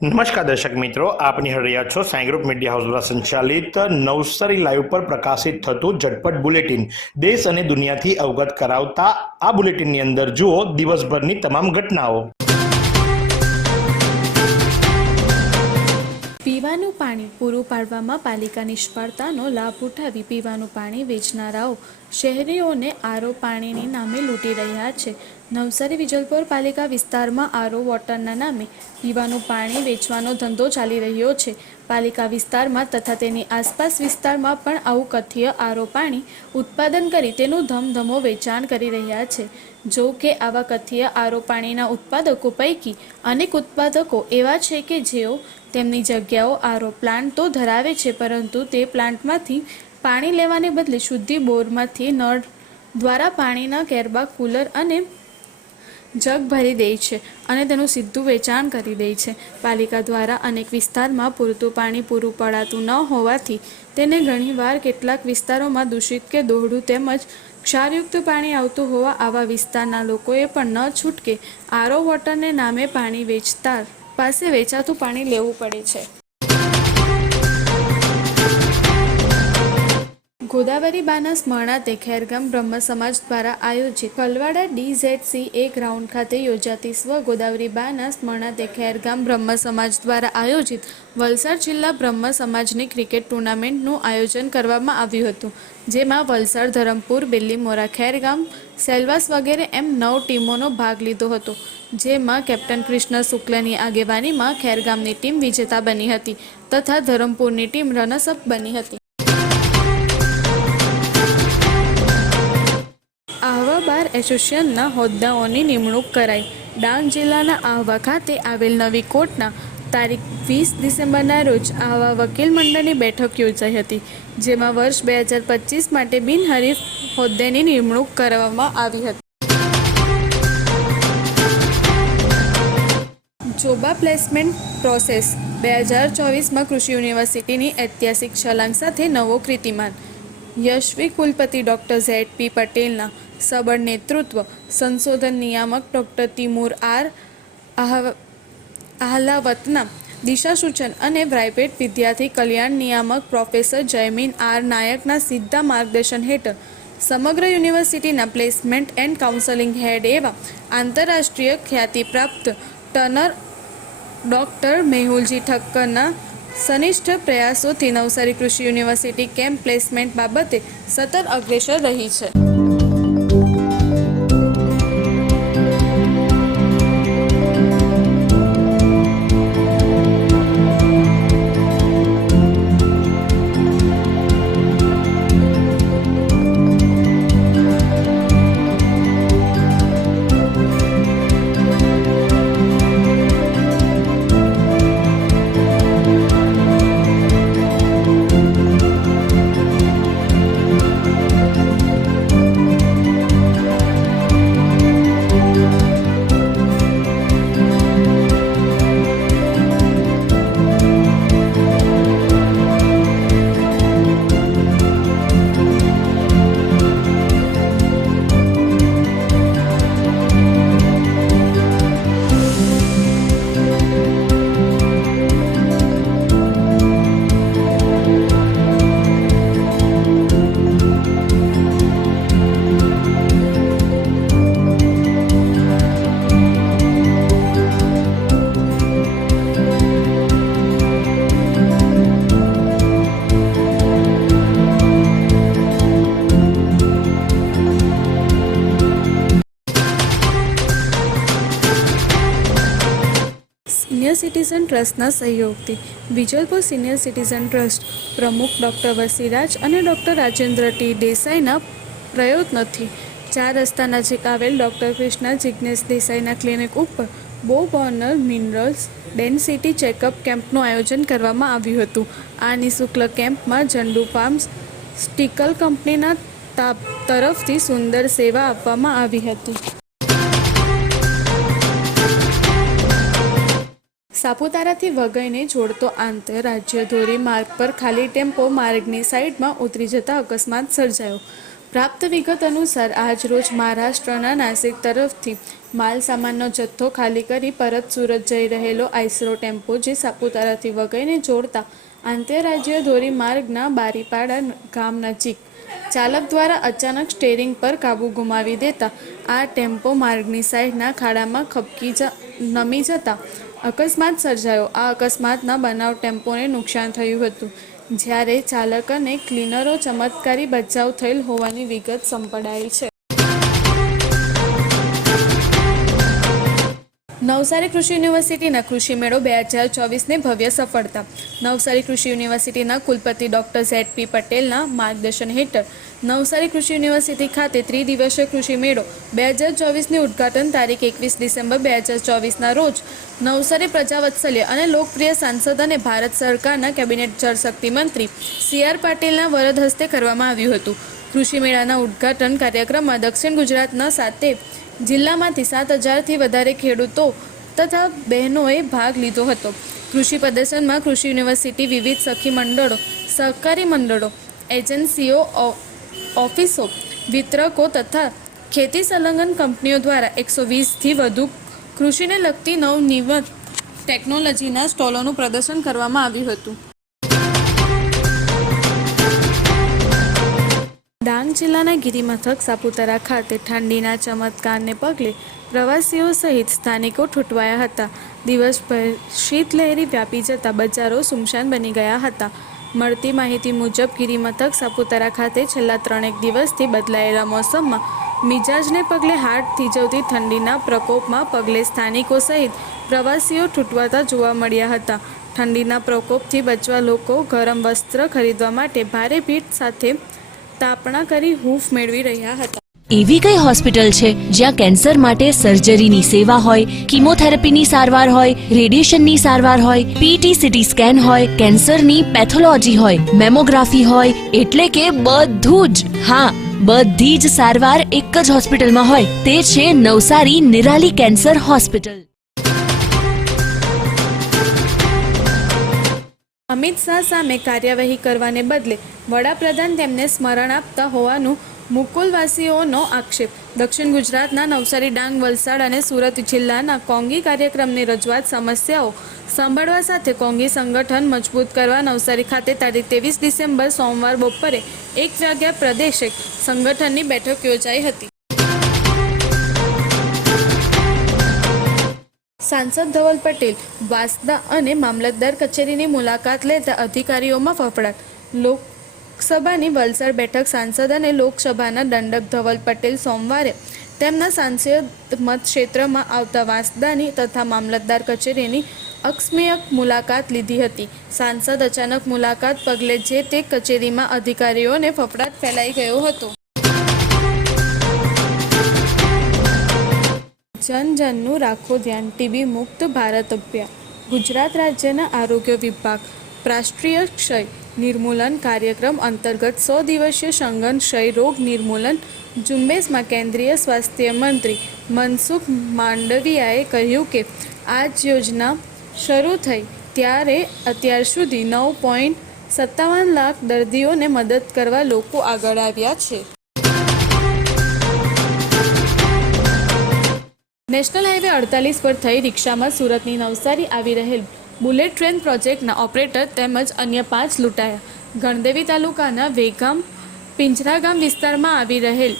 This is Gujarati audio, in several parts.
नमस्कार दर्शक मित्रों, आप निहाळ રહ્યા છો સાઈ ગ્રુપ મીડિયા હાઉસ દ્વારા સંચાલિત નવસારી લાઈવ પર પ્રકાશિત થતું ઝટપટ બુલેટિન દેશ અને દુનિયાથી અવગત કરાવતા આ બુલેટિનની અંદર જુઓ દિવસભરની તમામ ઘટનાઓ। પીવાનું પાણી પૂરું પાડવામાં પાલિકા નિષ્ફળતાનો લાભ ઉઠાવી પીવાનું પાણી વેચનારાઓ શહેરીઓને આરો પાણીની નામે લૂંટી રહ્યા છે। નવસારી વિજલપોર પાલિકા વિસ્તારમાં આરો વોટરના નામે પીવાનું પાણી વેચવાનો ધંધો ચાલી રહ્યો છે। પાલિકા વિસ્તારમાં તથા તેની આસપાસ વિસ્તારમાં પણ આવું કથિય આરો પાણી ઉત્પાદન કરી તેનું ધમધમો વેચાણ કરી રહ્યા છે। જો કે આવા કથિય આરો પાણીના ઉત્પાદકો પૈકી અનેક ઉત્પાદકો એવા છે કે જેઓ તેમની જગ્યાઓ આરો પ્લાન્ટ તો ધરાવે છે, પરંતુ તે પ્લાન્ટમાંથી પાણી લેવાને બદલે શુદ્ધિ બોરમાંથી નળ દ્વારા પાણીના કેરબા, કુલર અને જગ ભરી દે છે અને તેનું સીધું વેચાણ કરી દે છે। પાલિકા દ્વારા અનેક વિસ્તારમાં પૂરતું પાણી પૂરું પડાતું ન હોવાથી તેને ઘણીવાર કેટલાક વિસ્તારોમાં દૂષિત કે દોહડું તેમજ ક્ષારયુક્ત પાણી આવતું હોવા આવા વિસ્તારના લોકોએ પણ ન છૂટકે આરો વોટરને નામે પાણી વેચતા પાસે વેચાતું પાણી લેવું પડે છે। ગોદાવરી બાના સ્મરણાર્થે ખેરગામ બ્રહ્મ સમાજ દ્વારા આયોજિત કલવાડા DZCA ગ્રાઉન્ડ ખાતે યોજાતી સ્વ ગોદાવરી બાના સ્મરણાર્થે ખેરગામ બ્રહ્મ સમાજ દ્વારા આયોજિત વલસાડ જિલ્લા બ્રહ્મ સમાજની ક્રિકેટ ટુર્નામેન્ટનું આયોજન કરવામાં આવ્યું હતું, જેમાં વલસાડ, ધરમપુર, બિલ્લીમોરા, ખેરગામ, સેલવાસ વગેરે એમ 9 ટીમોનો ભાગ લીધો હતો, જેમાં કેપ્ટન કૃષ્ણ શુક્લની આગેવાનીમાં ખેરગામની ટીમ વિજેતા બની હતી તથા ધરમપુરની ટીમ રનર્સઅપ બની હતી। આહવા બાર એસોસિએશનના હોદ્દાઓની નિમણૂક કરાઈ। ડાંગ જિલ્લાના આહવા ખાતે આવેલ નવી કોર્ટના તારીખ 20 ડિસેમ્બરના રોજ આહવા વકીલ મંડળની બેઠક યોજાઈ હતી, જેમાં વર્ષ 2025 માટે બિનહરીફ હોદ્દેની નિમણૂક કરવામાં આવી હતી। જોબા પ્લેસમેન્ટ પ્રોસેસ 2024માં કૃષિ યુનિવર્સિટીની ઐતિહાસિક છલાંગ સાથે નવો કીર્તિમાન। યશવી કુલપતિ ડૉક્ટર ZP પટેલના સબળ નેતૃત્વ, સંશોધન નિયામક ડૉક્ટર તિમુર આર આહલાવતના દિશાસૂચન અને પ્રાઇવેટ વિદ્યાર્થી કલ્યાણ નિયામક પ્રોફેસર જયમીન આર નાયકના સીધા માર્ગદર્શન હેઠળ સમગ્ર યુનિવર્સિટીના પ્લેસમેન્ટ એન્ડ કાઉન્સેલિંગ હેડ એવા આંતરરાષ્ટ્રીય ખ્યાતિપ્રાપ્ત ટર્નર ડૉક્ટર મેહુલજી ઠક્કરના સનિષ્ઠ પ્રયાસોથી નવસારી કૃષિ યુનિવર્સિટી કેમ્પ પ્લેસમેન્ટ બાબતે સતત અગ્રેસર રહી છે। સિનિયર સિટીઝન ટ્રસ્ટના સહયોગથી વિજલપુર સિનિયર સિટીઝન ટ્રસ્ટ પ્રમુખ ડૉક્ટર વસીરાજ અને ડૉક્ટર રાજેન્દ્ર ટી દેસાઈના પ્રયત્નોથી 4 રસ્તા નજીક આવેલ ડૉક્ટર કૃષ્ણા જિજ્ઞેશ દેસાઈના ક્લિનિક ઉપર બોર્નર મિનરલ્સ ડેન્સિટી ચેકઅપ કેમ્પનું આયોજન કરવામાં આવ્યું હતું। આ નિઃશુલ્ક કેમ્પમાં ઝંડુ ફાર્મ્સ સ્ટીકલ કંપનીના તરફથી સુંદર સેવા આપવામાં આવી હતી। સાપુતારાથી વઘઈને જોડતો આંતરરાજ્ય ધોરીમાર્ગ પર ખાલી ટેમ્પો માર્ગની સાઈડમાં ઉતરી જતા અકસ્માત સર્જાયો। પ્રાપ્ત વિગત અનુસાર આજ રોજ મહારાષ્ટ્રના નાસિક તરફથી માલ સામાનનો જથ્થો ખાલી કરી પરત સુરત જઈ રહેલો આઈસરો ટેમ્પો જે સાપુતારાથી વઘઈને જોડતા આંતરરાજ્ય ધોરીમાર્ગના બારીપાડા ગામ નજીક ચાલક દ્વારા અચાનક સ્ટેરિંગ પર કાબુ ગુમાવી દેતા આ ટેમ્પો માર્ગની સાઈડના ખાડામાં નમી જતા અકસ્માત સર્જાયો. આ અકસ્માતના બનાવ ટેમ્પોને નુકસાન થયું હતું, જ્યારે ચાલક અને ક્લીનરો ચમત્કારી બચાવ થયેલ હોવાની વિગત સંપડાઈ છે. નવસારી કૃષિ યુનિવર્સિટીના કૃષિ મેળો 2024ને ભવ્ય સફળતા. નવસારી કૃષિ યુનિવર્સિટીના કુલપતિ ડૉક્ટર ZP પટેલના માર્ગદર્શન હેઠળ નવસારી કૃષિ યુનિવર્સિટી ખાતે ત્રિદિવસીય કૃષિ મેળો 2024નું ઉદ્ઘાટન તારીખ 21 ડિસેમ્બર 2024ના રોજ નવસારી પ્રજાવત્સલ્ય અને લોકપ્રિય સાંસદ અને ભારત સરકારના કેબિનેટ જળશક્તિ મંત્રી CR પાટીલના વરદ હસ્તે કરવામાં આવ્યું હતું. કૃષિ મેળાના ઉદ્ઘાટન કાર્યક્રમમાં દક્ષિણ ગુજરાતના 7 જિલ્લામાંથી 7,000થી વધારે ખેડૂતો તથા બહેનોએ ભાગ લીધો હતો. કૃષિ પ્રદર્શનમાં કૃષિ યુનિવર્સિટી, વિવિધ સખી મંડળો, સહકારી મંડળો, એજન્સીઓ, ઓફિસો, વિતરકો તથા ખેતી સંલગ્ન કંપનીઓ દ્વારા 120થી વધુ કૃષિને લગતી નવનવીન ટેકનોલોજીના સ્ટોલોનું પ્રદર્શન કરવામાં આવ્યું હતું. ડાંગ જિલ્લાના ગિરિમથક સાપુતારા ખાતે ઠંડીના ચમત્કારને પગલે પ્રવાસીઓ સહિત સ્થાનિકો ઠૂંઠવાયા હતા. દિવસભર શીતલહેરી વ્યાપી જતા બજારો સુમસાન બની ગયા હતા. મળતી માહિતી મુજબ ગિરિમથક સાપુતારા ખાતે છેલ્લા 3 દિવસથી બદલાયેલા મોસમમાં મિજાજને પગલે હાડ થીજવતી ઠંડીના પ્રકોપમાં પગલે સ્થાનિકો સહિત પ્રવાસીઓ ઠૂંઠવાતા જોવા મળ્યા હતા. ઠંડીના પ્રકોપથી બચવા લોકો ગરમ વસ્ત્ર ખરીદવા માટે ભારે ભીડ સાથે તાપણા કરી હૂંફ મેળવી રહ્યા હતા. એવી કઈ હોસ્પિટલ છે જ્યાં કેન્સર માટે સર્જરીની સેવા હોય, કીમોથેરાપીની સારવાર હોય, રેડિયેશનની સારવાર હોય, PT CT સ્કેન હોય, કેન્સરની પેથોલોજી હોય, મેમોગ્રાફી હોય, એટલે કે બધું જ. હા, બધી જ સારવાર એક જ હોસ્પિટલમાં હોય. તે છે નવસારી નિરાલી કેન્સર હોસ્પિટલ. અમિત શાહ સામે કાર્યવાહી કરવાને બદલે વડાપ્રધાન તેમને સ્મરણ આપતા હોવાનું મુકુલવાસીઓનો આક્ષેપ. દક્ષિણ ગુજરાતના નવસારી, ડાંગ, વલસાડ અને સુરત જિલ્લાના કોંગી કાર્યક્રમની રજૂઆત સમસ્યાઓ સાંભળવા સાથે કોંગી સંગઠન મજબૂત કરવા નવસારી ખાતે તારીખ 23 ડિસેમ્બર સોમવાર બપોરે 1 વાગ્યા પ્રદેશ સંગઠનની બેઠક યોજાઈ હતી. સાંસદ ધવલ પટેલ વાસદા અને મામલતદાર કચેરીની મુલાકાત લેતા અધિકારીઓમાં ફફડાટ. લોકસભાની વલસાડ બેઠક સાંસદ અને લોકસભાના દંડક ધવલ પટેલ સોમવારે તેમના સાંસદ મતક્ષેત્રમાં આવતા વાસદાની તથા મામલતદાર કચેરીની આકસ્મિક મુલાકાત લીધી હતી. સાંસદ અચાનક મુલાકાત પગલે જે તે કચેરીમાં અધિકારીઓને ફફડાટ ફેલાઈ ગયો હતો. જનજનનું રાખો ધ્યાન. TB મુક્ત ભારત અભિયાન. ગુજરાત રાજ્યના આરોગ્ય વિભાગ રાષ્ટ્રીય ક્ષય નિર્મૂલન કાર્યક્રમ અંતર્ગત 100 દિવસીય સઘન ક્ષય રોગ નિર્મૂલન ઝુંબેશમાં કેન્દ્રીય સ્વાસ્થ્ય મંત્રી મનસુખ માંડવિયાએ કહ્યું કે આ યોજના શરૂ થઈ ત્યારે અત્યાર સુધી 9.57 લાખ દર્દીઓને મદદ કરવા લોકો આગળ આવ્યા છે. નેશનલ હાઈવે 48 પર થઈ રિક્ષામાં સુરતની નવસારી આવી રહેલ બુલેટ ટ્રેન પ્રોજેક્ટના ઓપરેટર તેમજ અન્ય 5 લૂંટાયા. ગણદેવી તાલુકાના વેગામ પિંજરા ગામ વિસ્તારમાં આવી રહેલ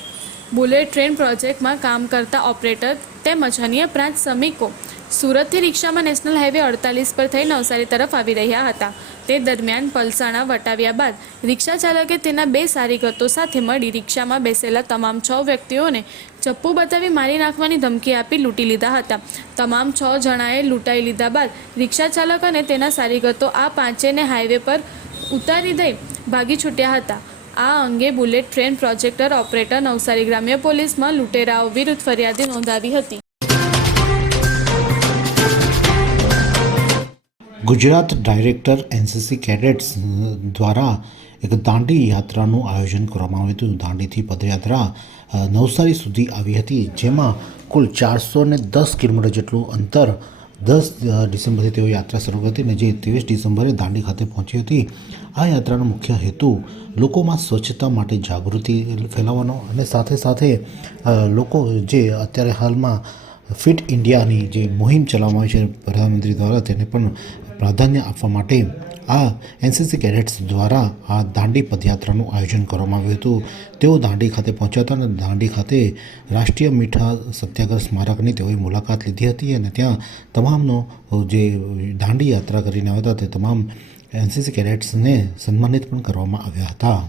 બુલેટ ટ્રેન પ્રોજેક્ટમાં કામ કરતા ઓપરેટર તેમજ અન્ય 5 શ્રમિકો સુરતથી રિક્ષામાં નેશનલ હાઈવે 48 પર થઈ નવસારી તરફ આવી રહ્યા હતા. તે દરમિયાન પલસાણા વટાવ્યા બાદ રિક્ષા ચાલકે તેના 2 સારીગતો સાથે મળી રિક્ષામાં બેસેલા તમામ 6 વ્યક્તિઓને ચપ્પુ બતાવી મારી નાખવાની ધમકી આપી લૂંટી લીધા હતા. તમામ 6 જણાએ લૂંટાઈ લીધા બાદ રિક્ષા ચાલક અને તેના સારીગતો આ 5ને હાઈવે પર ઉતારી દઈ ભાગી છૂટ્યા હતા. આ અંગે bullet train projector operator Navsari ગ્રામ્ય પોલીસમાં લૂંટેરાઓ વિરુદ્ધ ફરિયાદ નોંધાવી હતી. ગુજરાત ડાયરેક્ટર NCC કેડેટ્સ દ્વારા એક દાંડી યાત્રાનું આયોજન કરવામાં આવ્યું હતું. દાંડીથી પદયાત્રા નવસારી સુધી આવી હતી, જેમાં કુલ 410 કિલોમીટર જેટલું અંતર 10 ડિસેમ્બરથી તેઓ યાત્રા શરૂ કરી હતી અને જે 23 ડિસેમ્બરે દાંડી ખાતે પહોંચી હતી. આ યાત્રાનો મુખ્ય હેતુ લોકોમાં સ્વચ્છતા માટે જાગૃતિ ફેલાવવાનો અને સાથે સાથે લોકો જે અત્યારે હાલમાં ફિટ ઇન્ડિયાની જે મુહિમ ચલાવવામાં આવી છે પ્રધાનમંત્રી દ્વારા, તેને પણ પ્રાધાન્ય આપવા માટે આ એનસીસી કેડેટ્સ દ્વારા આ દાંડી પદયાત્રાનું આયોજન કરવામાં આવ્યું હતું. તેઓ દાંડી ખાતે પહોંચ્યા હતા અને દાંડી ખાતે રાષ્ટ્રીય મીઠા સત્યાગ્રહ સ્મારકની તેઓએ મુલાકાત લીધી હતી અને ત્યાં તમામનો જે દાંડી યાત્રા કરીને આવ્યા હતા તે તમામ એનસીસી કેડેટ્સને સન્માનિત પણ કરવામાં આવ્યા હતા.